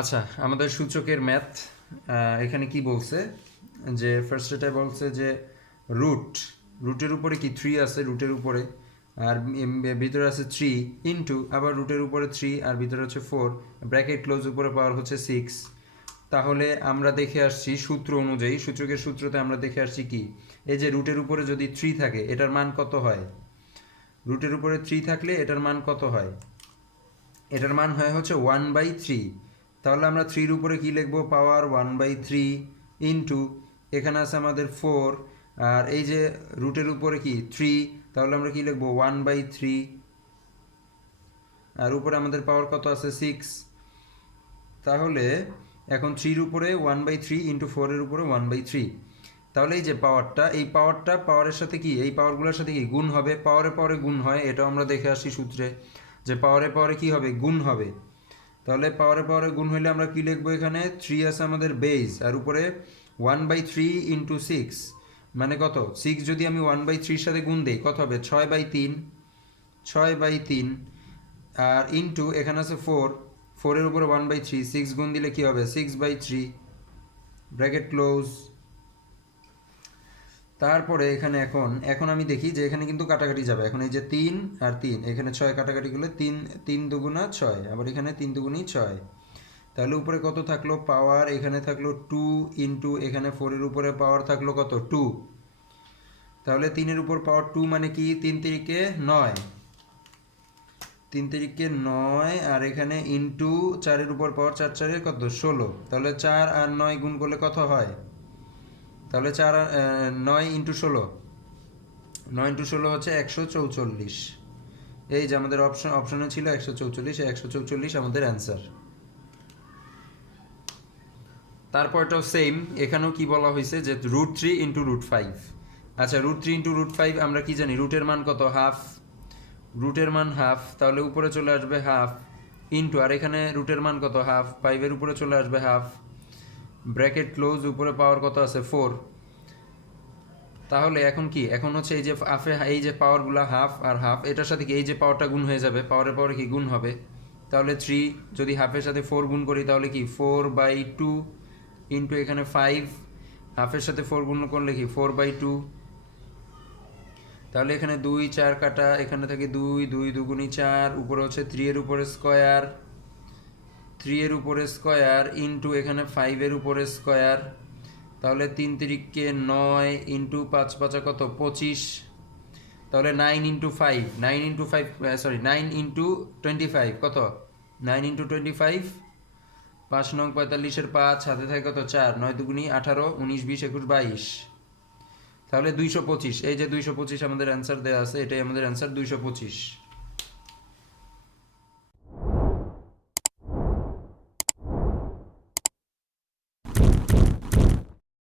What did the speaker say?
আচ্ছা, আমাদের সূচকের ম্যাথ এখানে কি বলছে যে ফার্স্ট এটাই বলছে যে রুটের উপরে কি 3 আছে রুটের উপরে, আর ভিতরে আছে 3 ইনটু আবার রুটের উপরে 3 আর ভিতরে হচ্ছে 4, ব্র্যাকেট ক্লোজ, উপরে পাওয়ার হচ্ছে 6। তাহলে আমরা দেখে আসছি সূত্র অনুযায়ী, সূচকের সূত্রতে আমরা দেখে আসছি কি, এই যে রুটের উপরে যদি 3 থাকে এটার মান কত হয়, রুটের উপরে 3 থাকলে এটার মান কত হয়, এটার মান হয় হচ্ছে 1/3। তাহলে আমরা 3-র উপরে কি লিখবো, পাওয়ার 1/3 ইনটু এখানে আছে আমাদের 4, আর এই যে রুটের উপরে কি 3, তাহলে আমরা কি লিখবো 1/3, আর উপরে আমাদের পাওয়ার কত আছে 6। তাহলে এখন 3-র উপরে 1/3 ইন্টু 4-এর উপরে 1/3। তাহলে এই যে পাওয়ারটা, এই পাওয়ারটা পাওয়ারের সাথে কি, এই পাওয়ারগুলোর সাথে কি গুণ হবে, পাওয়ারে পাওয়ারে গুণ হয়, এটাও আমরা দেখে আসি সূত্রে যে পাওয়ারে পাওয়ারে কি হবে, গুণ হবে। তাহলে পাওয়ারে পাওয়ারে গুণ হইলে আমরা কি লিখবো, এখানে 3 আছে আমাদের বেস, আর উপরে 1/3 ইন্টু 6 মানে কত, 6 যদি আমি 1/3-র সাথে গুণ দিই কত হবে, 6/3, 6/3, আর ইন্টু এখানে আছে 4, 4-এর উপরে 1/3, 6 গুণ দিলে কি হবে 6/3, ব্র্যাকেট ক্লোজ। তারপরে এখানে এখন এখন আমি দেখি যে এখানে কিন্তু কাটাকাটি যাবে, এখন এই যে 3 আর 3, এখানে 6 কাটাকাটি করলে 3, 3 দুগুণা 6, আবার এখানে 3 দুগুণী 6। তাহলে উপরে কত থাকলো, পাওয়ার এখানে থাকলো 2 ইন্টু এখানে 4-এর উপরে পাওয়ার থাকলো কত 2। তাহলে 3-এর উপর পাওয়ার 2 মানে কি, 3 তিরিকে 9, 3 তিরিকে 9, আর এখানে ইন্টু 4-এর উপর পাওয়ার 4 4-এ কত 16। তাহলে 4 আর 9 গুণ করলে কত হয়, তাহলে 4 9 ইন্টু 16, 9 ইন্টু 16 হচ্ছে 144। এই যে আমাদের অপশনে ছিল 144, 144 আমাদের অ্যান্সার। তারপরটাও সেম, এখানেও কি বলা হয়েছে যে √3 ইন্টু √5। আচ্ছা, √3 ইন্টু √5 আমরা কি জানি, রুটের মান কত, হাফ, রুটের মান হাফ, তাহলে উপরে চলে আসবে হাফ ইন্টু, আর এখানে রুটের মান কত হাফ, 5-এর উপরে চলে আসবে হাফ, ব্র্যাকেট ক্লোজ, উপরে পাওয়ার কত আছে 4। তাহলে এখন কি, এখন হচ্ছে এই যে হাফে, এই যে পাওয়ারগুলো হাফ আর হাফ, এটার সাথে কি এই যে পাওয়ারটা গুণ হয়ে যাবে, পাওয়ারের পাওয়ারে কি গুণ হবে। তাহলে 3 যদি হাফের সাথে 4 গুণ করি তাহলে কি 4/2 ইন্টু এখানে 5, হাফের সাথে 4 গুণ করলে কি 4/2। তাহলে এখানে 2 4 কাটা, এখানে থেকে 2 2 দুগুণী 4, উপরে হচ্ছে 3-এর উপরে স্কোয়ার, 3-এর উপরে স্কোয়ার ইন্টু এখানে 5-এর উপরে স্কোয়ার। তাহলে 3 তিরিকে 9 ইন্টু 5 5 কত 25। তাহলে 9 ইন্টু 5, 9 ইন্টু 5 সরি 9 ইন্টু 25 কত, 9 ইন্টু 25, 5 নং 45-এর 5, হাতে থাকে কত 4, 9 দুগুণী 18, 19 20 21 22। তাহলে 225, এই যে 225 আমাদের অ্যান্সার দেওয়া আছে, এটাই আমাদের অ্যান্সার 225।